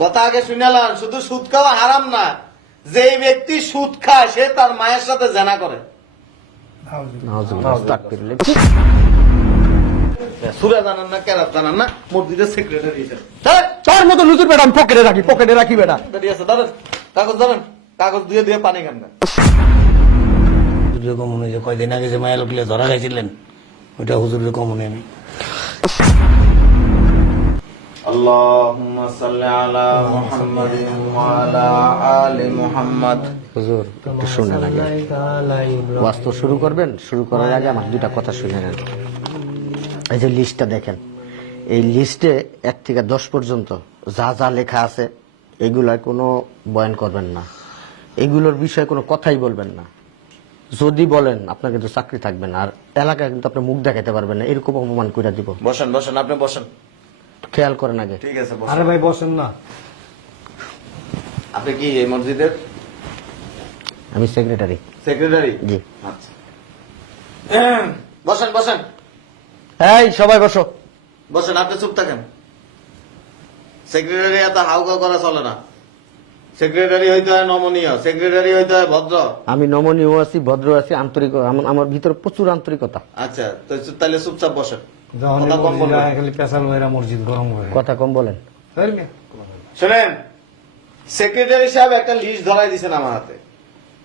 কথা আগে শুনালাম, শুধু সুদ খাওয়া হারাম না, যে ব্যক্তি সুদ খায় সে তার মায়ের সাথে জেনা করে। সুরা জানান না, কেরাত জানান না, মসজিদের সেক্রেটারি তার মতো লুচুর বেটা আমি পকেটে রাখি বেটা। দাঁড়ান, কাগজ ধরেন, কাগজ দিয়ে দিয়ে পানি খান না। কমনে যে কয়দিন আগে যে মায়া লোকলে ধরা খাইছিলেন ওইটা হুজুরের কমনে আমি। আল্লাহুম্মা সাল্লি আলা মুহাম্মাদিন ওয়া আলা আলি মুহাম্মাদ। হুজুর একটু শুনেন আগে, ওয়াজ তো শুরু করবেন, শুরু করার আগে আমার দুটা কথা শুনে নেন। এই যে লিস্টটা দেখেন, এই লিস্টে 1 থেকে 10 পর্যন্ত যা যা লেখা আছে এগুলার কোনো বয়ান করবেন না, এগুলোর বিষয়ে কোনো কথাই বলবেন না। যদি বলেন আপনার কিন্তু চাকরি থাকবে না, আর এলাকায় কিন্তু আপনি মুখ দেখাতে পারবেন না, এরকম অপমান করে দিব। বসেন বসেন, আপনি বসেন, খেয়াল করেন আগে। ঠিক আছে বসেন। আরে ভাই বসেন না। আপনি কি এই মসজিদের আমি সেক্রেটারি। সেক্রেটারি? জি। আচ্ছা, বসেন বসেন এই সবাই বসো। বসেন, আপনি চুপ থাকেন। সেক্রেটারি এত হাউকাউ করা চলে না। সেক্রেটারি হইতে হয় নমনীয়, সেক্রেটারি হইতে হয় ভদ্র। আমি নমনীয় আছি, ভদ্র আছি, আন্তরিক, আমার ভিতরে প্রচুর আন্তরিকতা। আচ্ছা, তো তাহলে চুপচাপ বসেন, যখন কথা কম বলবেন। খালি পেশাল মেয়েরা মসজিদ গরম হয়। কথা কম বলেন। শোনেন, সেক্রেটারি সাহেব একটা লিস্ট ধরাই দিয়েছেন আমার হাতে,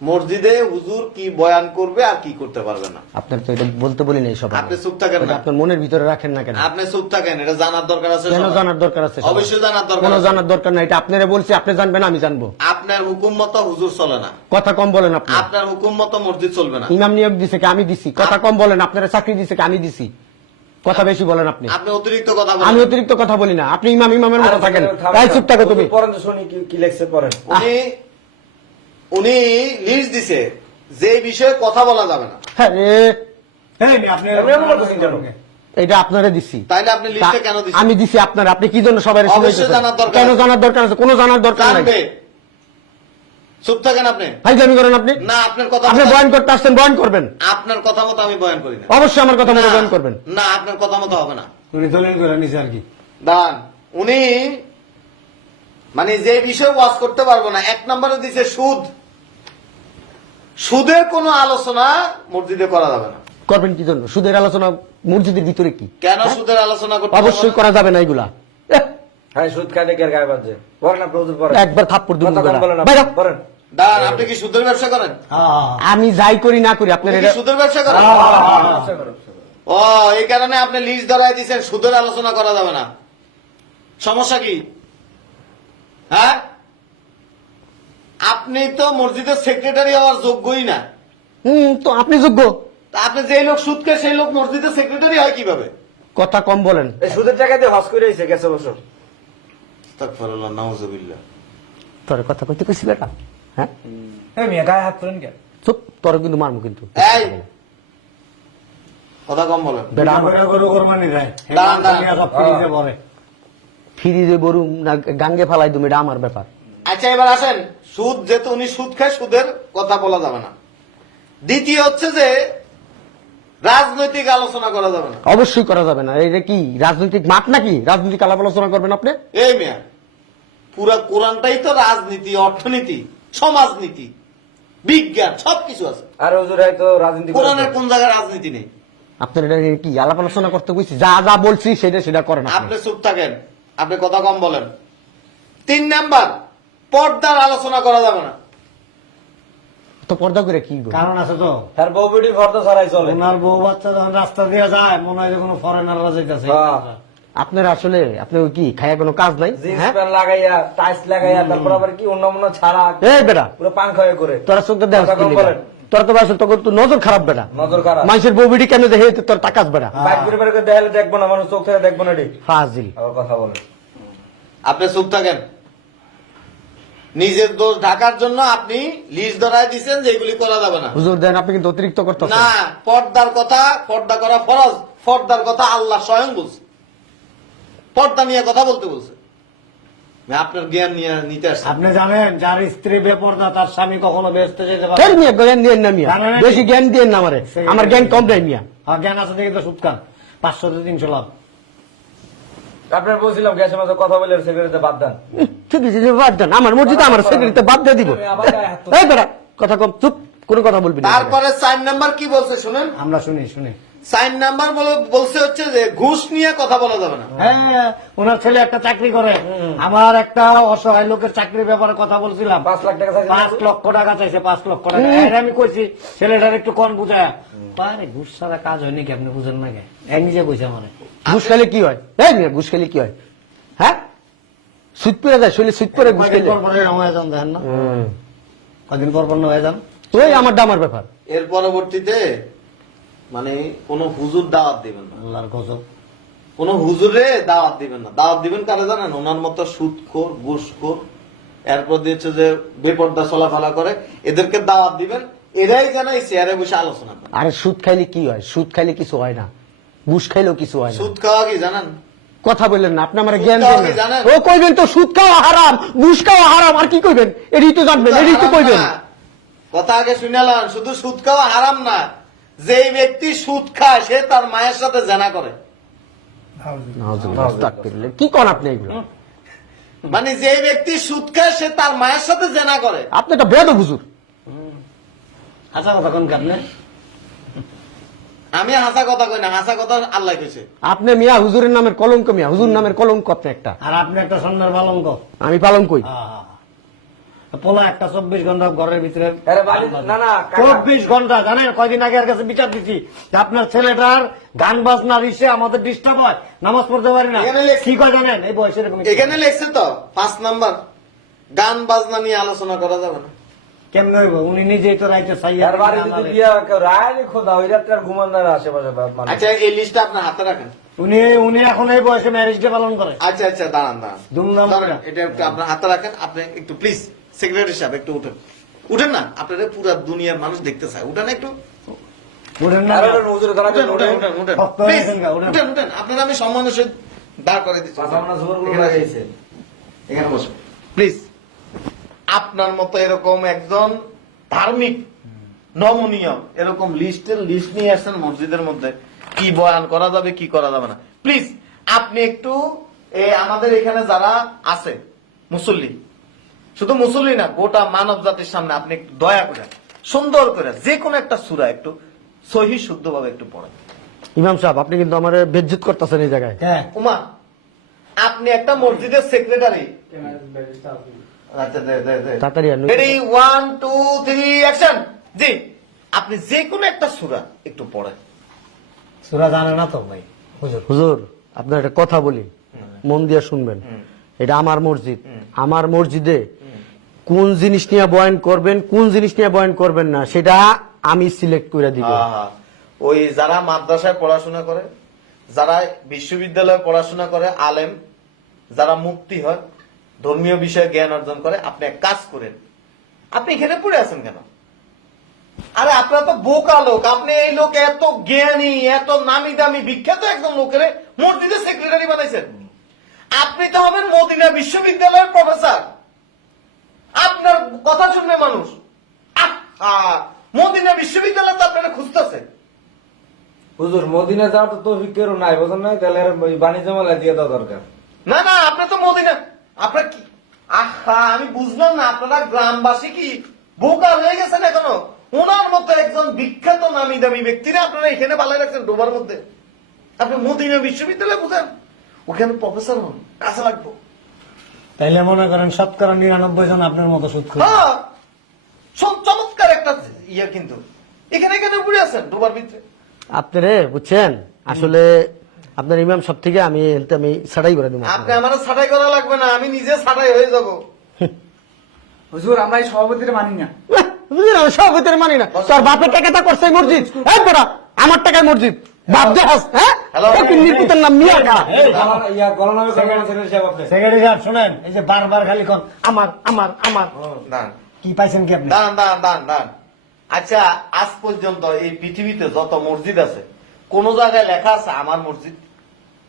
মসজিদে হুজুর কি বয়ান করবে আর কি করতে পারবে না। আপনার তো এটা বলতে বলি নাই সব। আপনি চুপ থাকেন না, আপনার মনের ভিতরে রাখেন না কেন? আপনি চুপ থাকেন, এটা জানার দরকার আছে। কেন সবার। জানার দরকার আছে? অবশ্যই জানার দরকার কোনো আছে। জানার দরকার নাই, এটা আপনারা বলছি, আপনি জানবেন, আমি জানবো। আপনার হুকুম মতো হুজুর চলে না, কথা কম বলেন আপনি। আপনার হুকুম মতো মসজিদ চলবে না। ইমাম নিয়োগ দিছে কি আমি দিছি? কথা কম বলেন। আপনারা চাকরি দিছে কি আমি দিছি? কথা বেশি বলেন আপনি। আপনি অতিরিক্ত কথা আমি বলেন। অতিরিক্ত কথা বলি না, আপনি ইমামের মতো থাকেন। তাই চুপ থাকো তুমি। পড়েন তো শুনি কি লেখছে পড়েন। উনি লিস্ট দিছে যে বিষয়ে কথা বলা যাবে না। হ্যাঁ রে, আপনি এটা আপনারা দিছি। তাইলে আপনি লিস্টে কেন দিচ্ছেন? আমি দিছি আপনারা, আপনি কি জন্য সবাই অবশ্যই জানার দরকার কেন আছে। জানার দরকার আছে? কোনো জানার দরকার নাই। জানবে। চুপ থাকেন আপনি। ফাইজলামি করেন আপনি। না, আপনার কথা আপনি মতো- বয়ান করতে আসছেন, বয়ান করবেন। আপনার কথা মতো আমি বয়ান করি না। অবশ্যই আমার কথা মতো না, বয়ান করবেন। না, আপনার কথা মতো হবে না। উনি দলিল করে নিছে আর কি। দান উনি মানে যে বিষয়ে ওয়াজ করতে পারবো না, 1 নম্বরে দিছে সুদ। সুদের কোনো আলোচনা মসজিদে করা যাবে না। করবেন কি জন্য? সুদের আলোচনা মসজিদের ভিতরে কি? কেন সুদের আলোচনা করতে অবশ্যই পারবো না? করা যাবে না এগুলা। হ্যাঁ সুদ খাইলে কে গায়ে বাজে। পড়েন আপনি হুজুর পড়েন। একবার থাপ্পড় দিব। কথা কম বলেন আপনি, বাইরে। পড়েন। দান আপনি কি সুদের ব্যবসা করেন? আমি যাই করি না করি আপনার আপনি কি এটা সুদের ব্যবসা করেন? ও, এই কারণে আপনি লিস্ট ধরাই দিচ্ছেন সুদের আলোচনা করা যাবে না। সমস্যা কি? হ্যাঁ, আপনি তো মসজিদের সেক্রেটারি হওয়ার যোগ্যই না। তো আপনি যোগ্য। তা আপনি যেই লোক সুদ খায় সেই লোক মসজিদের সেক্রেটারি হয় কিভাবে? কথা কম বলেন। এই সুদের টাকা দিয়ে হজ করে আইছে গেছে বছর। আস্তাগফিরুল্লাহ, নাউযুবিল্লাহ। তোর কথা কইতে কইছি বেটা? হ্যাঁ এই মিয়া গায়ে হাত তুলেন কেন? চুপ, তোর কিন্তু মারমু কিন্তু। এই, কথা কম বলেন। বেটা আমার গরু কোরবানি দেয়। দাঁড়ান, দাঁড়ান। সব ফ্রিজে ভরে। ফিরিজে গরু না গাঙ্গে ফালাই তুমি, এটা আমার ব্যাপার। আচ্ছা, এবার আসেন, সুদ যেহেতু উনি সুদ খায়, সুদের কথা বলা যাবে না। দ্বিতীয় হচ্ছে যে রাজনৈতিক আলোচনা করা যাবে না। অবশ্যই করা যাবে না। এটা কি রাজনৈতিক মাঠ নাকি? রাজনৈতিক আলাপ আলোচনা করবেন আপনি? এই মিয়া, পুরা কোরআনটাই তো রাজনীতি, অর্থনীতি, সমাজনীতি, বিজ্ঞান সবকিছু আছে। আর হুজুর তো রাজনীতি কোরআনের কোন জায়গায় রাজনীতি নেই? আপনার এটা কি আলাপ আলোচনা করতে কইছি? যা যা বলছি সেটা করেন আপনি। আপনি চুপ থাকেন, আপনি কথা কম বলেন। 3 নাম্বার, পর্দার আলোচনা করা যাবে না। তো পর্দা করে কি গো? কারণ আছে তো। তার বউ বেটি ফর্দা ছাড়াই চলে। ওনার বউ বাচ্চা যখন রাস্তা দিয়ে যায় মনে হয় যে কোনো ফরেনাররা যাইতেছে। আপনার আসলে আপনি কি খায়া কোনো কাজ নাই? জিন্স হ্যাঁ প্যান্ট লাগাইয়া টাইস লাগাইয়া তারপর আবার কি অন্য অন্য ছাড়া এই বেটা, পুরো পান খাওয়া করে। তোরা চোখটা দেখ কথা কম বলেন। তোরা তো আসলে তোর তো নজর খারাপ বেটা। নজর খারাপ। মানুষের বউ বিটি কেন দেখে তোর টাকাস বেটা? বাইক করে বের করে দেখালে দেখবো না, মানুষ চোখ থেকে দেখবো না রে। ফাজিল। আবার কথা বলেন। আপনি চুপ থাকেন। নিজের দোষ ঢাকার জন্য আপনি লিস্ট ধরায় দিচ্ছেন যে এগুলি করা যাবে না। হুজুর দেন, আপনি কিন্তু অতিরিক্ত করতেছেন। না, পর্দার কথা, পর্দা করা ফরজ, পর্দার কথা আল্লাহ স্বয়ং বলছে, পর্দা নিয়ে কথা বলতে বলছে। আপনার জ্ঞান নিয়ে নিতে আসছে। আপনি জানেন যার স্ত্রী বেপরদা তার স্বামী কখনো ব্যস্ত যেতে পারে ফের মিয়া জ্ঞান দিয়েন না মিয়া, জানেন না? বেশি জ্ঞান দিয়েন না আমারে, আমার জ্ঞান কম নাই মিয়া। আর জ্ঞান আছে দেখে তো সুদ খান 500 থেকে 300 লাভ। আপনার বলছিলাম গ্যাসের মধ্যে কথা বলে সেক্রেটারিতে বাদ দেন। ঠিক আছে যে বাদ দেন, আমার মসজিদে আমার সেক্রেটারিতে বাদ দিয়ে দিব। এই বেটা কথা কম, চুপ, কোনো কথা বলবি না। তারপরে 4 নাম্বার কি বলছে শুনেন, আমরা শুনি 4 নাম্বার বলছে হচ্ছে যে ঘুষ নিয়ে কথা বলা যাবে না। হ্যাঁ, ওনার ছেলে একটা চাকরি করে, আমার একটা অসহায় লোকের চাকরির ব্যাপারে কথা বলছিলাম, 5 লাখ টাকা চাইছে, 5 লক্ষ টাকা চাইছে, 5 লক্ষ টাকা। এর আমি কইছি ছেলেটার একটু কম বুঝায়, পারে ঘুষ ছাড়া কাজ হয় নাকি, আপনি বুঝেন না কে? এক নিজে কইছে আমার। ঘুষ খেলে কি হয়? এই মেয়ে, ঘুষ খেলে কি হয়? হ্যাঁ, সুদ পরে যায়, শরীরে সুদ পরে ঘুষ খেলে। কদিন পর পর হয়ে যান, দেখেন না, কদিন পর পর হয়ে যান। ওই আমার ডামার ব্যাপার। এর পরবর্তীতে মানে কোন হুজুর দাওয়াত দিবেন না, আল্লাহর গজব। কোন হুজুরে দাওয়াত দিবেন না। দাওয়াত দিবেন কারে জানেন? ওনার মতো সুদখোর, ঘুষখোর, এরপর দিচ্ছে যে বেপর্দা চলাফেরা করে, এদেরকে দাওয়াত দিবেন। এরাই যেন এই চেয়ারে বসে আলোচনা করে। আরে সুদ খাইলে কি হয়? সুদ খাইলে কিছু হয় না, ঘুষ খাইলেও কিছু হয় না। সুদ খাওয়া কি জানেন? কথা বললেন না আপনি, আমার সুদ জ্ঞান খাওয়া দেন কি না। জানেন? ও কইবেন তো সুদ খাওয়া হারাম, ঘুষ খাওয়া হারাম, আর কি কইবেন? এটাই তো জানবেন, এটাই তো কইবেন। কথা আগে শুনালাম, শুধু সুদ খাওয়া হারাম না, যেই ব্যক্তি সুদ খায় সে তার মায়ের সাথে জেনা করে। নাউজুবিল্লাহ, আস্তাগফিরুল্লাহ। কি কোন আপনি এগুলো? মানে যে ব্যক্তি সুদ খায় সে তার মায়ের সাথে জেনা করে। আপনি একটা বেয়াদব হুজুর। আচ্ছা কথা কোন কারণে? আমি হাসা কথা কই না, হাসা কথা আল্লাহ কইছে। আপনি মিয়া হুজুরের নামের কলঙ্ক, মিয়া হুজুর নামের কলঙ্ক আপনি একটা। আর আপনি একটা সন্ন্যার বালঙ্ক। আমি পালন কই। পোলা একটা 24 ঘন্টা ঘরের ভিতরে, না না 24 ঘন্টা। জানেন কয়দিন আগে এর কাছে বিচার দিচ্ছি যে আপনার ছেলেটার গান বাজনা রিসে আমাদের ডিস্টার্ব হয়, নামাজ পড়তে পারি না। এখানে লেখছে- কি কয় জানেন? এই বয়সে এরকম এখানে লেখছে তো 5 নাম্বার, গান বাজনা নিয়ে আলোচনা করা যাবে না। কেমনে হইব? উনি নিজেই তো রাইতে চাইয়া এর বাড়ি যদি বিয়া কেউ রায় খোদা ওই রাত্রে আর ঘুমান্দার আশেপাশে মানুষ। আচ্ছা এই লিস্টটা আপনার হাতে রাখেন। উনি এখন এই বয়সে ম্যারেজ ডে পালন করে। আচ্ছা আচ্ছা দাঁড়ান দাঁড়ান ধুমধাম করে। দাঁড়ান, এটা একটু আপনার হাতে রাখেন। আপনি একটু প্লিজ সেক্রেটারি সাহেব একটু উঠেন, উঠেন না, আপনারা পুরা দুনিয়ার মানুষ দেখতে চায়, উঠেন একটু, উঠেন না, আরে হুজুরে দাঁড়াতে উঠেন উঠেন উঠেন উঠেন ভক্ত প্লিজ হয়েছেন গা, উঠেন। উঠেন উঠেন, আপনারা আমি সম্মানের সহিত দাঁড় করে দিচ্ছি। পাঁচামনা জোরগুলো এখানে আসেন। লাগাইছে। এখানে বসুন প্লিজ। আপনার মতো এরকম একজন ধার্মিক নমনীয় এরকম লিস্ট নিয়ে আসছেন মসজিদের মধ্যে, কি বয়ান করা যাবে কি করা যাবে না, প্লিজ আপনি একটু আমাদের এখানে যারা আছে মুসল্লি, শুধু মুসল্লি না গোটা মানব জাতির সামনে আপনি একটু দয়া করে সুন্দর করে যে কোনো একটা সূরা একটু সহি শুদ্ধভাবে একটু পড়েন। ইমাম সাহেব আপনি কিন্তু আমার বেজ্জত করতেছেন এই জায়গায়। হ্যাঁ, উমা আপনি একটা মসজিদের সেক্রেটারি। আচ্ছা তাড়াতাড়ি আনুন। Ready 1 2 3 action. জি আপনি যে কোনো একটা সূরা একটু পড়েন। সূরা জানে না তো ভাই হুজুর। হুজুর আপনার একটা কথা বলি, মন দিয়ে শুনবেন। এটা আমার মসজিদ, আমার মসজিদে কোন জিনিস নিয়ে বয়ান করবেন, কোন জিনিস নিয়ে বয়ান করবেন না, সেটা আমি সিলেক্ট করে দিব। ওই যারা মাদ্রাসায় পড়াশোনা করে, যারা বিশ্ববিদ্যালয়ে পড়াশোনা করে, আলেম যারা মুক্তি হয়, ধর্মীয় বিষয়ে জ্ঞান অর্জন করে, আপনি এক কাজ করেন, আপনি এখানে পড়ে আছেন কেন? আরে আপনার তো বোকা লোক, আপনি এই লোক এত জ্ঞানী, এত নামি দামি বিখ্যাত একজন লোকের মসজিদের সেক্রেটারি বানাইছেন। আপনি তো হবেন মদিনা বিশ্ববিদ্যালয়ের প্রফেসর, আপনার কথা শুনবে মানুষ। মদিনা বিশ্ববিদ্যালয় তো আপনারা খুঁজতেছে। হুজুর মদিনা যাওয়ার তো তৌফিক কেউ নাই, বোঝেন না? তাহলে আর ওই বাণিজ্য মেলায় দিয়ে দেওয়া দরকার। না না আপনি তো মদিনা, আপনার কি আমি বুঝলাম না, আপনারা গ্রামবাসী কি বোকা হয়ে গেছেন এখনো? ওনার মতো একজন বিখ্যাত নামি দামি ব্যক্তিরা আপনারা এখানে পালাই রাখছেন ডোবার মধ্যে। আপনি মদিনা বিশ্ববিদ্যালয়ে বুঝেন, ওখানে প্রফেসর হন, কাছে লাগবো। তাইলে মনে করেন 99% জন আপনার মতো সুদ খায়। হ্যাঁ সব চমৎকার একটা ইয়ে, কিন্তু এখানে এখানে পড়ে আছেন ডোবার ভিতরে। আপনারে বুঝছেন, আসলে আপনার ইমাম সব থেকে আমি ছাড়াই করে দেবো। আপনি আমার ছাটাই করা লাগবে না, আমি নিজে ছাটাই হয়ে যাব। হুজুর আমরা এই সভাপতির মানি না। সভাপতির মানি না, তোর বাপের টাকাটা করছে এই মসজিদ, এই বেটা আমার টাকায় মসজিদ বাপ দেখাস। হ্যাঁ নিপুতের নাম মিয়া খা। গলা নামে সেক্রেটারি সাহেব আপনি। সেক্রেটারি সাহেব শুনেন, এই যে বারবার খালি কোন আমার আমার আমার, দাঁড়ান কি পাইছেন কি আপনি? দাঁড়ান দাঁড়ান দাঁড়ান দাঁড়ান। আচ্ছা আজ পর্যন্ত এই পৃথিবীতে যত মসজিদ আছে কোন জায়গায় লেখা আছে আমার মসজিদ?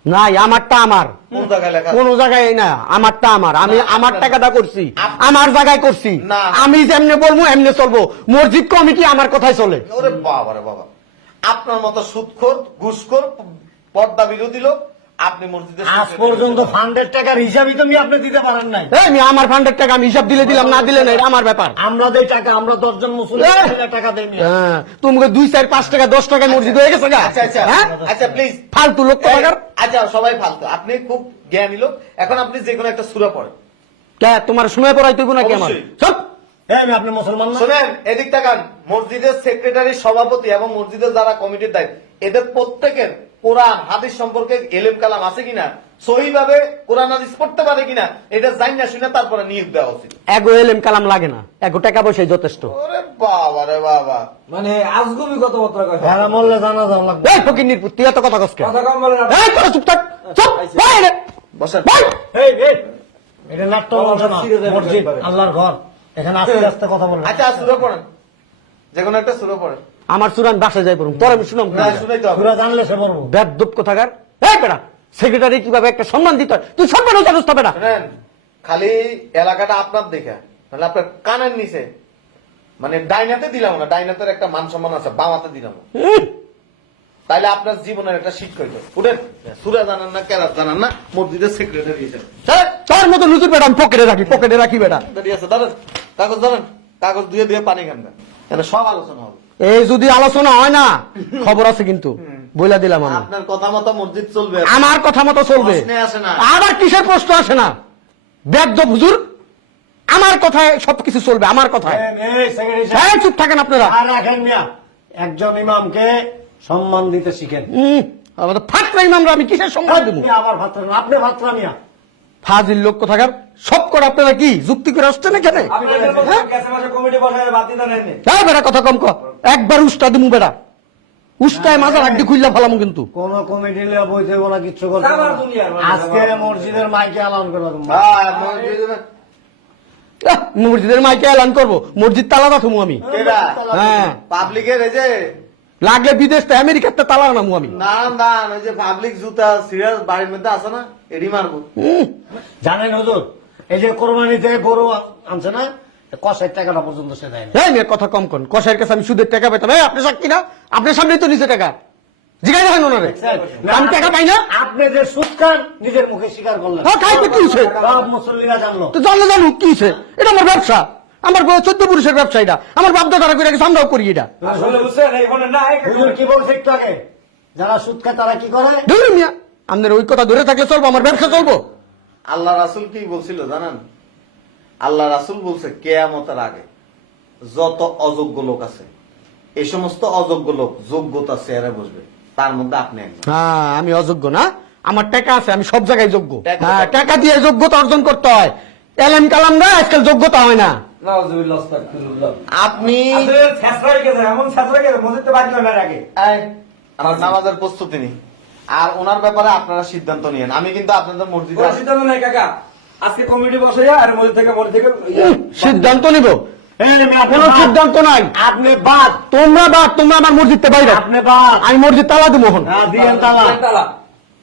নাই, আমারটা আমার। কোন জায়গায় লেখা আছে? কোন জায়গায় না, আমারটা আমার, আমি আমার টাকাটা করছি, আমার জায়গায় করছি। না। আমি যেমনি বলবো এমনি চলবো, মসজিদ কমিটি আমার কথাই চলে। ওরে বাবা রে বাবা, আপনার মতো সুদখোর ঘুষখোর পর্দা বিরোধী লোক আপনি মসজিদের আজ পর্যন্ত ফান্ডের টাকার হিসাবই তুমি আপনি দিতে পারেন নাই। এই আমি আমার ফান্ডের টাকা আমি হিসাব দিলে দিলাম, না দিলে না, এটা আমার ব্যাপার। আমরা দেই টাকা, আমরা 10 জন মুসলিম টাকা দেই না। হ্যাঁ, তুমি 2, 4, 5 টাকা 10 টাকায় মসজিদ হয়ে গেছে গা। আচ্ছা আচ্ছা হ্যাঁ? আচ্ছা প্লিজ ফালতু লোক টাকার। আচ্ছা সবাই ফালতু, আপনি খুব জ্ঞানী লোক, এখন আপনি যে কোনো একটা সূরা পড়েন। কে তোমার সময় পড়াই তুই নাকি আমার? অবশ্যই। সব এই আমি আপনি মুসলমান না? শুনেন, এদিক তাকান, মসজিদের সেক্রেটারি, সভাপতি এবং মসজিদের যারা কমিটির দায়িত্ব, এদের প্রত্যেকের কোরআন হাদিস সম্পর্কে এলেম কালাম আছে কিনা, সহিভাবে কোরআন হাদিস পড়তে পারে কিনা, এটা জানি না শুনে তারপরে নিয়োগ দেওয়া উচিত। এগো এলেম কালাম লাগে না, এগো টাকা পয়সাই যথেষ্ট। ওরে বাবা রে বাবা, মানে আজগুবি কথাবার্তা কয় ভেড়া মরলে জানা যাও লাগবে। এই ফকিন্নির পুত, তুই এত কথা কস কেন? কথা কম বলে না। এই তোরা চুপ থাক, চুপ, বয় রে, বসেন। বয়। এই এটা নাট্য মঞ্চ না, মসজিদ আল্লাহর ঘর, এখানে আস্তে আস্তে কথা বলবেন। আচ্ছা সূরা পড়েন, যে কোনো একটা সূরা পড়েন। আমার সুরান বাসায় যাই পড়ুন, তোর আমি শুনাম। না শুনাইতে হবে। পুরা জানলে সে বলবো। বেদব কোথাকার। এই বেটা, সেক্রেটারি কিভাবে একটা সম্মান দিতে হয়, তুই সম্মানও জানিস না বেটা। শুনেন, খালি এলাকাটা আপনার দেখে, তাহলে আপনার কানের নিচে, মানে ডাইনাতে দিলাম না, ডাইনাতের একটা মান সম্মান আছে, বামাতে দিলাম না। তাইলে আপনার জীবনের একটা শিক্ষা হইতো। উঠেন, সূরা জানান না, কেরাত জানান না, মসজিদের সেক্রেটারি হিসেবে তোর মতো লুচুর বেটা আমি পকেটে রাখি বেটা। দাঁড়িয়ে আছে, ধরেন কাগজ, ধরেন কাগজ, দিয়ে দিয়ে পানি খান না, এখানে সব আলোচনা হবে। এই যদি আলোচনা হয় না, খবর আছে কিন্তু, বইলা দিলাম আমি। আপনার কথা মতো মসজিদ চলবে, আমার কথা মতো চলবে। প্রশ্নে আসে না। আবার কিসের প্রশ্ন আসে না? বেদব হুজুর, আমার কথায় সবকিছু চলবে, আমার কথায়। এই সেক্রেটারি সাহেব, হ্যাঁ, চুপ থাকেন আপনারা। আর রাখেন মিয়া, একজন ইমামকে সম্মান দিতে শিখেন। আমাদের ফাটরা ইমামরা আমি কিসের সম্মান দেবো? আপনি আমার ভাত্রা না, আপনি ভাত্রা মিয়া। ফাজিল লোক কোথাকার, সব করে আপনারা কি যুক্তি করে আসছেন এখানে? আপনাদের মতো ক্যাসে মাসে কমিটি বসায় বাদ দিতে নেন। হ্যাঁ বেটা, কথা কম কর, একবার উস্তা দিমু বেটা, উস্তায় মাজার আড্ডি খুললা ফেলামু কিন্তু। কোন কমিটি লিয়া বই দেবো না, কিচ্ছু করতে আমার হবে না। দুনিয়ার মানে আজকে মসজিদের মাইকে এলান করে দেবো। হ্যাঁ, মসজিদে- মসজিদের মাইকে এলান করবো, মসজিদ তালা রাখবো আমি। কেডা? হ্যাঁ, পাবলিকের এই যে, লাগলে বিদেশ থেকে আমেরিকাতে তালা নামু আমি। না না, ওই যে পাবলিক জুতা সিরিয়াস বাড়ির মধ্যে আছে না, এডি মারবো। জানেন হুজুর, এই যে কোরবানিতে গরু আনছে না, কষাই টাকাটা পর্যন্ত সে দেয় না। হ্যাঁ, মেয়ের কথা কম করেন, কষাইয়ের কাছে আমি সুদের টাকা পেতাম। আপনি সাক্ষী না, আপনার সামনেই তো নিচে টাকা জিগাই দেখেন ওনারে, আমি টাকা পাই না। আপনি যে সুদ খান, নিজের মুখে স্বীকার করলেন। হ্যাঁ, খাই তো কি হয়েছে? সব মুসল্লিরা জানলো। তো জানলে জানুক কি হয়েছে, এটা আমার ব্যবসা, আমার 14 পুরুষের ব্যবসা, এটা আমার বাপ দাদারা করে গেছে, আমরাও করি এটা। আসলে বুঝছেন এইখানে না হুজুর কি বলছে একটু আগে, যারা সুদ খায় তারা কি করে? ধরুন মিয়া, আপনার ওই কথা ধরে থাকলে চলবো, আমার ব্যবসা চলবো। আল্লাহ রাসূল কি বলছিল জানেন? আল্লাহ রাসূল বলছে, কিয়ামতের আগে যত অযোগ্য লোক আছে, এই সমস্ত অযোগ্য লোক যোগ্যতা চেয়ারে বসবে, তার মধ্যে আপনি একজন। হ্যাঁ, আমি অযোগ্য না, আমার টাকা আছে, আমি সব জায়গায় যোগ্য। টাকা- হ্যাঁ, টাকা দিয়ে যোগ্যতা অর্জন করতে হয়, এলএম কালাম না আজকাল যোগ্যতা হয় না। নাউজুবিল্লাহ আস্তাগফিরুল্লাহ। আপনি আসলে ছেঁচড়াই গেছে, এমন ছেঁচড়াই গেছে, মসজিদে বাদ দিবেন না আগে। আমার নামাজের প্রস্তুতি নিন, আর ওনার ব্যাপারে আপনারা সিদ্ধান্ত নিয়েন। আমি কিন্তু আপনাদের মসজিদে কোনো সিদ্ধান্ত নাই কাকা, আজকে কমিটি বসাইয়া আর মসজিদ থেকে সিদ্ধান্ত নিব, এই যে মেয়ে, কোনো সিদ্ধান্ত নাই। আপনি বাদ, তোমরা বা তোমরা আমার মসজিদতে বাইরে, আপনি বাদ। আমি মসজিদ তালা দিব মোহন। হ্যাঁ, দিয়েন তালা। তালা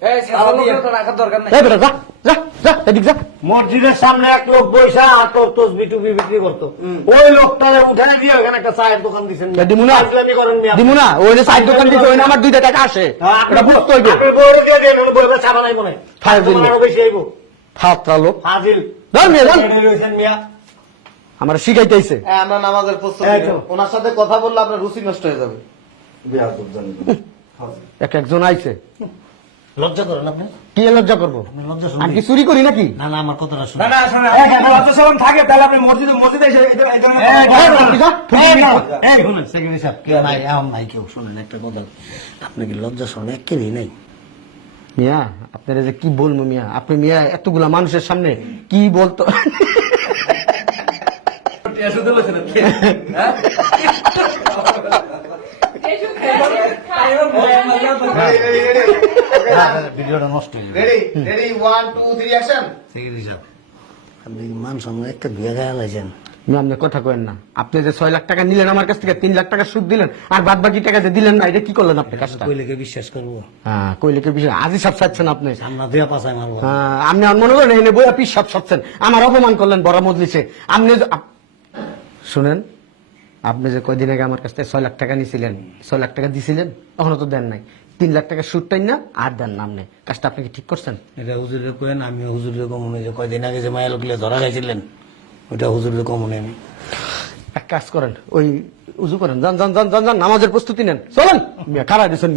এই ছেঁচড়া দিয়ে তো রাখার দরকার নাই। এই বেটা, যা যা যা, এদিক যা। মসজিদের সামনে এক লোক বৈশা আতর তসবি টুপি বিক্রি করতো, ওই লোকটারে উঠাই দিয়ে ওখানে একটা চায়ের দোকান দিচ্ছেন। দিমু না, ফাজলামি করেন মিয়া। দিমু না, ওই যে সাইড দোকান থেকে ওই না আমার 2 টাকা আসে, হ্যাঁ, আপনি এটা বুঝতে হইবে। আপনি বউ দিয়ে দেন, উনি বলবে চা বানাইবো না। ফাজিল লোক। আরো বেশি আইবো। ফাত্রা লোক ফাজিল। ধর মিয়া, ধর। এটা লইছেন মিয়া। আমার শিখাইতেছে। আমরা নামাজের প্রস্তুতি এই নিন। তো। ওনার সাথে কথা বললে আপনার রুচি নষ্ট হয়ে যাবে। একজন আইছে, লজ্জা করেন আপনি? কি লজ্জা করবো? আপনি লজ্জা আমি শুনবেন? কি চুরি করি নাকি? না না, আমার কথাটা শুনুন। না না শোনা, লজ্জা শরম থাকে তাহলে আপনি মসজিদে এসে এই ধরনের এই, কথা এই, বলবেন। এই শুনেন, সেক্রেটারি সাহেব, কে নাই, এখন নাই কেউ। শুনেন একটা কথা, আপনি কি লজ্জা শরম একেবারেই নাই? মিয়া, আপনারা যে কি বলবো মিয়া, আপনি মিয়া এতগুলা মানুষের সামনে কি বলতো? ভিডিওটা নষ্ট হয়ে যাবে। Ready ready 1 2 3 action. সেক্রেটারি সাহেব, আপনি মান সম্মান একটা বিয়ে গায়ে লাইছেন। মিয়া, আপনি কথা করেন না, আপনি যে 6 লাখ টাকা নিলেন আমার কাছ থেকে, 3 লাখ টাকা সুদ দিলেন, আর বাদ বাকি টাকা যে দিলেন না, এটা কি করলেন আপনি কাজটা? কইলেকে বিশ্বাস করবো? হ্যাঁ, কইলে বিষয় আজই সব চাচ্ছেন আপনি। সামনা দিয়া পাশায় মারবো। হ্যাঁ, আপনি আর মনে করেন এনে বইয়া পিস সব চাচ্ছেন, আমার অপমান করলেন বড় মজলিসে। আপনি শুনেন, আপনি যে কয়দিন আগে আমার কাছ থেকে 6 লাখ টাকা নিয়েছিলেন, 6 লাখ টাকা দিছিলেন, এখনো তো দেন নাই। 3 লাখ টাকা সুদ টাইন না আর দেন নাম নেই। কাজটা আপনি কি ঠিক করছেন? এটা হুজুরে কেন, আমি হুজুরে কমনে যে কয়দিন আগে যে মায়া লোকলে ধরা খাইছিলেন ওইটা হুজুরে কমনে আমি। এক কাজ করেন, ওই উজু করেন, যান যান যান যান যান, নামাজের প্রস্তুতি নেন, চলেন। খারাপ দিচ্ছেন